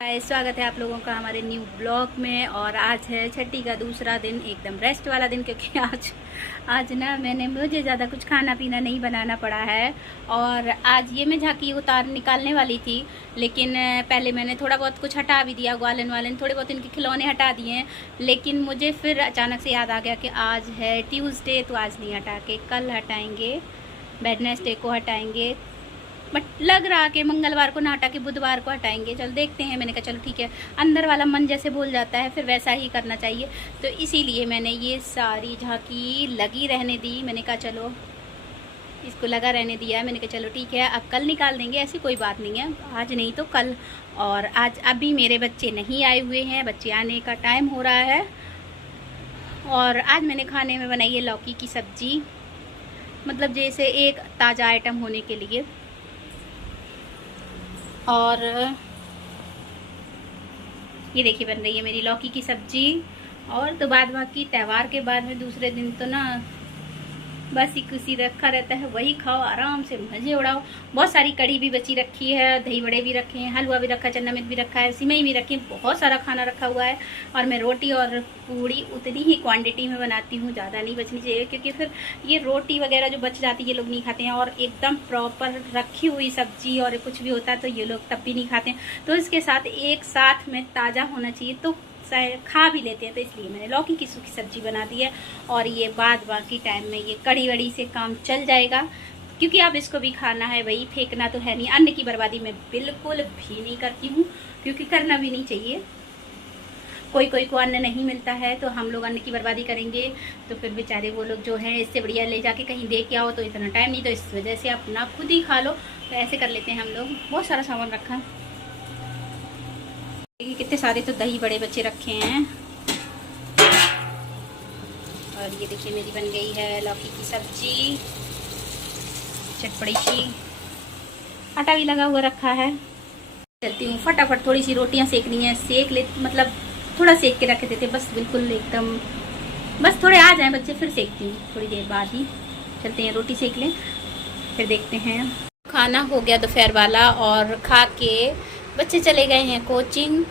हाय, स्वागत है आप लोगों का हमारे न्यू ब्लॉग में। और आज है छठी का दूसरा दिन, एकदम रेस्ट वाला दिन, क्योंकि आज ना मुझे ज़्यादा कुछ खाना पीना नहीं बनाना पड़ा है। और आज ये मैं झांकी उतार निकालने वाली थी, लेकिन पहले मैंने थोड़ा बहुत कुछ हटा भी दिया, ग्वालन वालन थोड़े बहुत इनके खिलौने हटा दिए हैं। लेकिन मुझे फिर अचानक से याद आ गया कि आज है ट्यूसडे, तो आज नहीं हटा के कल हटाएँगे, वेडनेसडे को हटाएँगे। बट लग रहा कि मंगलवार को ना हटा के बुधवार को हटाएंगे। चल देखते हैं। मैंने कहा चलो ठीक है, अंदर वाला मन जैसे बोल जाता है फिर वैसा ही करना चाहिए। तो इसीलिए मैंने ये सारी झांकी लगी रहने दी। मैंने कहा चलो इसको लगा रहने दिया है। मैंने कहा चलो ठीक है, अब कल निकाल देंगे, ऐसी कोई बात नहीं है, आज नहीं तो कल। और आज अभी मेरे बच्चे नहीं आए हुए हैं, बच्चे आने का टाइम हो रहा है। और आज मैंने खाने में बनाई है लौकी की सब्जी, मतलब जैसे एक ताज़ा आइटम होने के लिए। और ये देखिए बन रही है मेरी लौकी की सब्जी। और तो बाद बाकी त्यौहार के बाद में दूसरे दिन तो ना बस ही कुछ रखा रहता है, वही खाओ, आराम से मजे उड़ाओ। बहुत सारी कड़ी भी बची रखी है, दही बड़े भी रखे हैं, हलवा भी रखा है, चन्ना मिर्च भी रखा है, सिमई भी रखी है, बहुत सारा खाना रखा हुआ है। और मैं रोटी और पूड़ी उतनी ही क्वांटिटी में बनाती हूँ, ज़्यादा नहीं बचनी चाहिए, क्योंकि फिर ये रोटी वगैरह जो बच जाती है ये लोग नहीं खाते हैं। और एकदम प्रॉपर रखी हुई सब्जी और कुछ भी होता है तो ये लोग तब भी नहीं खाते हैं। तो इसके साथ एक साथ में ताज़ा होना चाहिए तो खा भी लेते हैं। तो इसलिए मैंने लौकी की सूखी सब्जी बना दी है। और ये बाद बाकी टाइम में ये कड़ी वड़ी से काम चल जाएगा, क्योंकि अब इसको भी खाना है, वही फेंकना तो है नहीं। अन्न की बर्बादी मैं बिल्कुल भी नहीं करती हूँ, क्योंकि करना भी नहीं चाहिए। कोई कोई को अन्न नहीं मिलता है तो हम लोग अन्न की बर्बादी करेंगे तो फिर बेचारे वो लोग जो है, इससे बढ़िया ले जाके कहीं दे के आओ, तो इतना टाइम नहीं, तो इस वजह से अपना खुद ही खा लो। तो ऐसे कर लेते हैं हम लोग। बहुत सारा सामान रखा, कितने सारे तो दही बड़े बच्चे रखे हैं। और ये देखिए मेरी बन गई है लौकी की सब्जी, चटपटी सी। आटा भी लगा हुआ रखा है। चलती हूँ, फटाफट थोड़ी सी रोटियां सेकनी है, सेक ले, मतलब थोड़ा सेक के रख देते बस, बिल्कुल एकदम बस थोड़े आ जाएं बच्चे, फिर सेकती हूँ थोड़ी देर बाद ही। चलते हैं, रोटी सेक लें फिर देखते हैं। खाना हो गया दोपहर वाला, और खा के बच्चे चले गए हैं कोचिंग।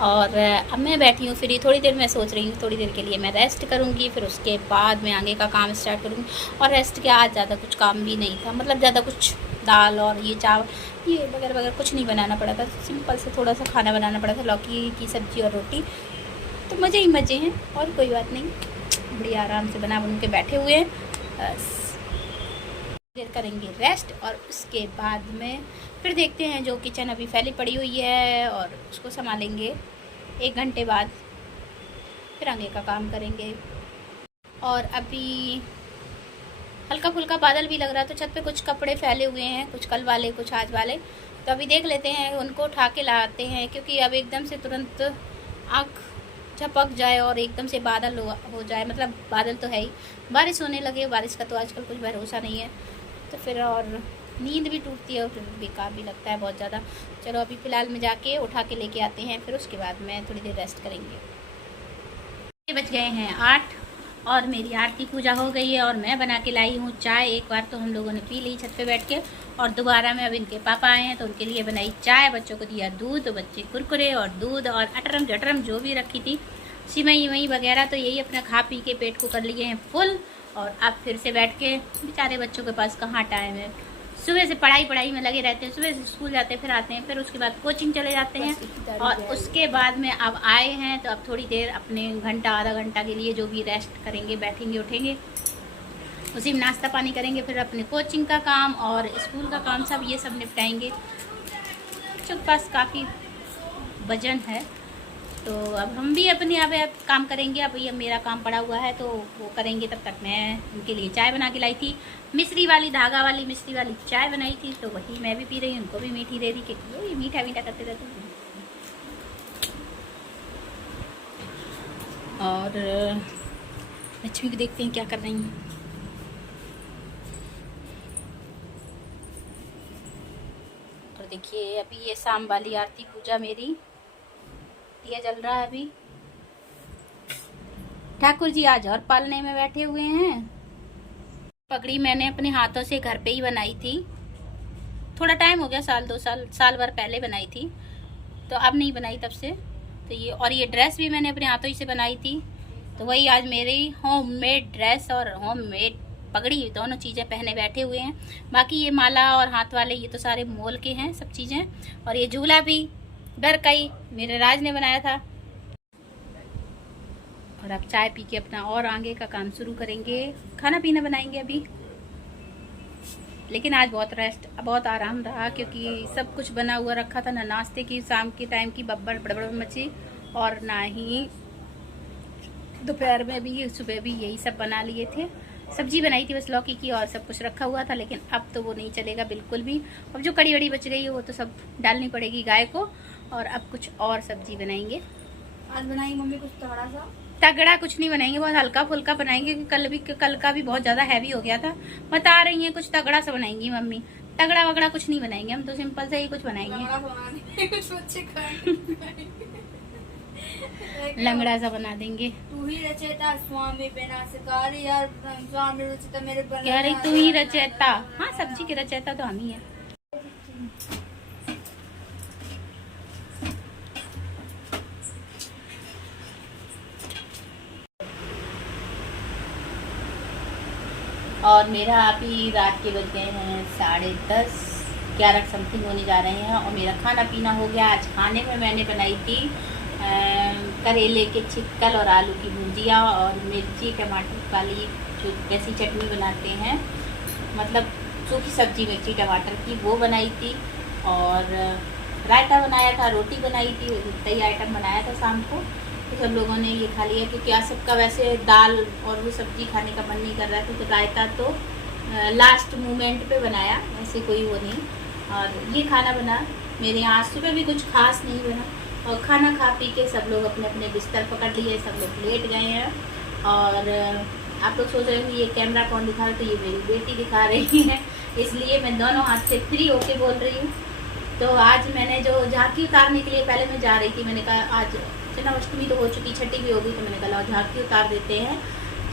और अब मैं बैठी हूँ फ्री, थोड़ी देर मैं सोच रही हूँ थोड़ी देर के लिए मैं रेस्ट करूँगी, फिर उसके बाद मैं आगे का काम स्टार्ट करूँगी। और रेस्ट के आज ज़्यादा कुछ काम भी नहीं था, मतलब ज़्यादा कुछ दाल और ये चावल ये वगैरह वगैरह कुछ नहीं बनाना पड़ा था। सिंपल से थोड़ा सा खाना बनाना पड़ा था, लौकी की सब्ज़ी और रोटी। तो मज़े ही मज़े हैं, और कोई बात नहीं, बढ़िया आराम से बना बन के बैठे हुए हैं। बस देर करेंगे रेस्ट, और उसके बाद में फिर देखते हैं। जो किचन अभी फैली पड़ी हुई है और उसको संभालेंगे, 1 घंटे बाद फिर आगे का काम करेंगे। और अभी हल्का फुल्का बादल भी लग रहा है, तो छत पे कुछ कपड़े फैले हुए हैं, कुछ कल वाले कुछ आज वाले। तो अभी देख लेते हैं, उनको उठा के लाते हैं, क्योंकि अब एकदम से तुरंत आँख झपक जाए और एकदम से बादल हो जाए, मतलब बादल तो है ही, बारिश होने लगे। बारिश का तो आजकल कुछ भरोसा नहीं है, तो फिर और नींद भी टूटती है और फिर बेकार भी लगता है बहुत ज़्यादा। चलो अभी फ़िलहाल में जाके उठा के लेके आते हैं, फिर उसके बाद में थोड़ी देर रेस्ट करेंगे। ये बज गए हैं 8 और मेरी आरती पूजा हो गई है। और मैं बना के लाई हूँ चाय। एक बार तो हम लोगों ने पी ली छत पे बैठ के, और दोबारा में अब इनके पापा आए हैं तो उनके लिए बनाई चाय, बच्चों को दिया दूध, तो बच्चे कुरकुरे और दूध और अटरम जटरम जो भी रखी थी, सिमई वई वगैरह, तो यही अपना खा पी के पेट को कर लिए हैं फुल। और अब फिर से बैठ के, बेचारे बच्चों के पास कहाँ टाइम है, सुबह से पढ़ाई में लगे रहते हैं, सुबह से स्कूल जाते हैं, फिर आते हैं, फिर उसके बाद कोचिंग चले जाते हैं। और उसके बाद में अब आए हैं तो अब थोड़ी देर अपने घंटा आधा घंटा के लिए जो भी रेस्ट करेंगे, बैठेंगे उठेंगे, उसी में नाश्ता पानी करेंगे, फिर अपने कोचिंग का काम और स्कूल का काम सब ये सब निपटाएंगे। बच्चों के पास काफ़ी वजन है, तो अब हम भी अपने यहाँ पे काम करेंगे। अब ये मेरा काम पड़ा हुआ है तो वो करेंगे। तब तक मैं उनके लिए चाय बना के लाई थी, मिश्री वाली, धागा वाली मिश्री वाली चाय बनाई थी, तो वही मैं भी पी रही हूँ, उनको भी मीठी दे दी, क्योंकि वो ये मीठा मीठा करते रहते हैं। और लक्ष्मी को देखते हैं क्या कर रही हैं। और देखिए अभी ये शाम वाली आरती पूजा मेरी, दिया जल रहा है अभी। ठाकुर जी आज और पालने में बैठे हुए हैं। पगड़ी मैंने अपने हाथों से घर पे ही बनाई थी, थोड़ा टाइम हो गया, साल 2 साल भर पहले बनाई थी। तो अब नहीं बनाई तब से। तो ये, और ये ड्रेस भी मैंने अपने हाथों ही से बनाई थी। तो वही आज मेरी होममेड ड्रेस और होममेड पगड़ी, दोनों चीज़ें पहने बैठे हुए हैं। बाकी ये माला और हाथ वाले ये तो सारे मोल के हैं सब चीज़ें। और ये झूला भी घर का ही मेरे राज ने बनाया था। और अब चाय पी के अपना और आगे का काम शुरू करेंगे, खाना पीना बनाएंगे अभी। लेकिन आज बहुत रेस्ट, बहुत आराम रहा, क्योंकि सब कुछ बना हुआ रखा था। ना नाश्ते की, शाम के टाइम की बब्बर बड़बड़ मची, और ना ही दोपहर में भी, सुबह भी यही सब बना लिए थे। सब्जी बनाई थी बस लौकी की, और सब कुछ रखा हुआ था। लेकिन अब तो वो नहीं चलेगा बिल्कुल भी। अब जो कड़ी वड़ी बच रही है वो तो सब डालनी पड़ेगी गाय को। और अब कुछ और सब्जी बनाएंगे। आज बनाएंगे मम्मी कुछ तगड़ा कुछ नहीं बनाएंगे, बहुत हल्का फुल्का बनाएंगे, क्योंकि कल का भी बहुत ज्यादा हैवी हो गया था। बता रही हैं कुछ तगड़ा सा बनाएंगी मम्मी। तगड़ा वगड़ा कुछ नहीं बनाएंगे, हम तो सिंपल से ही कुछ बनाएंगे। लंगड़ा सा बना देंगे। तू ही रचेता स्वामी बिना शिकारी, यार स्वामी रचेता मेरे कह रही तू ही रचेता। हाँ, सब्जी के रचेता तो हम ही है। और मेरा अभी रात के बज गए हैं 10:30, 11 समथिंग होने जा रहे हैं। और मेरा खाना पीना हो गया। आज खाने में मैंने बनाई थी करेले के छिक्कल और आलू की भुजिया और मिर्ची टमाटर वाली जो जैसी चटनी बनाते हैं, मतलब सूखी सब्जी मिर्ची टमाटर की, वो बनाई थी। और रायता बनाया था, रोटी बनाई थी, कई आइटम बनाया था शाम को। तो सब लोगों ने ये खा लिया, क्योंकि आज सबका वैसे दाल और वो सब्जी खाने का मन नहीं कर रहा था। तो रायता तो लास्ट मोमेंट पे बनाया, ऐसे कोई वो नहीं। और ये खाना बना मेरे यहाँ। आज सुबह भी कुछ खास नहीं बना। और खाना खा पी के सब लोग अपने अपने बिस्तर पकड़ लिए, सब लोग लेट गए हैं। और आप लोग सोच रहे हैं ये कैमरा कौन दिखा रहा है, तो ये मेरी बेटी दिखा रही है, इसलिए मैं दोनों हाथ से फ्री होके बोल रही हूँ। तो आज मैंने जो झांकी उतारने के लिए पहले मैं जा रही थी, मैंने कहा आज जन्माष्टमी तो हो चुकी, छठी भी होगी, तो मैंने कहा झांकी उतार देते हैं।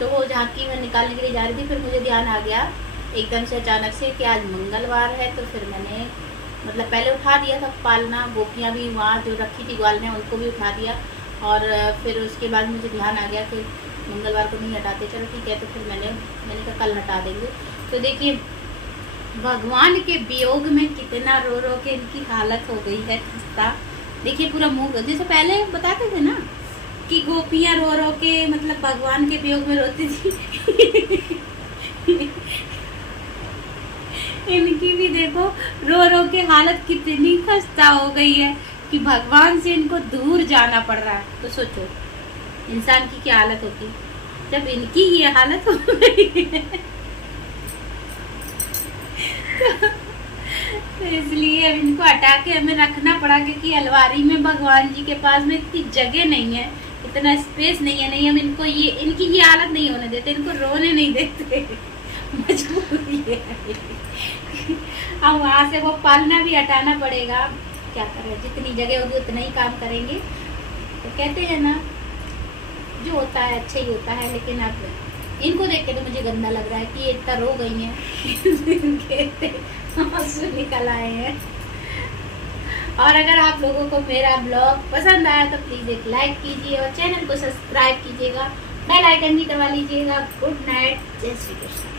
तो वो झांकी मैं निकालने के लिए जा रही थी। फिर मुझे ध्यान आ गया एकदम से अचानक से कि आज मंगलवार है। तो फिर मैंने मतलब पहले उठा दिया था पालना, गोपियाँ भी वहाँ जो रखी थी ग्वाल ने उनको भी उठा दिया। और फिर उसके बाद मुझे ध्यान आ गया कि मंगलवार को नहीं हटाते, चलो ठीक है। तो फिर मैंने कहा कल हटा देंगे। तो देखिए भगवान के वियोग में कितना रो रो के इनकी हालत हो गई है खस्ता। देखिए पूरा मुंह, जैसे पहले बताते थे ना कि गोपियाँ रो रो के मतलब भगवान के वियोग में रोती थी। इनकी भी देखो रो रो के हालत कितनी खस्ता हो गई है कि भगवान से इनको दूर जाना पड़ रहा है। तो सोचो इंसान की क्या हालत होती जब इनकी ये हालत हो गई है। तो इसलिए अब इनको हटा के हमें रखना पड़ा, क्योंकि अलमारी में भगवान जी के पास में इतनी जगह नहीं है, इतना स्पेस नहीं है। नहीं हम इनको ये इनकी ये हालत नहीं होने देते, इनको रोने नहीं देते। मजबूरी है। अब वहाँ से वो पालना भी हटाना पड़ेगा, क्या करें, जितनी जगह होगी उतना ही काम करेंगे। तो कहते हैं ना जो होता है अच्छा ही होता है। लेकिन अब इनको देख के तो मुझे गंदा लग रहा है कि ये इतना रो गई हैं। आंसू निकल आए हैं। और अगर आप लोगों को मेरा ब्लॉग पसंद आया तो प्लीज़ एक लाइक कीजिए और चैनल को सब्सक्राइब कीजिएगा, बेल आइकन भी दबा लीजिएगा। गुड नाइट, जय श्री कृष्ण।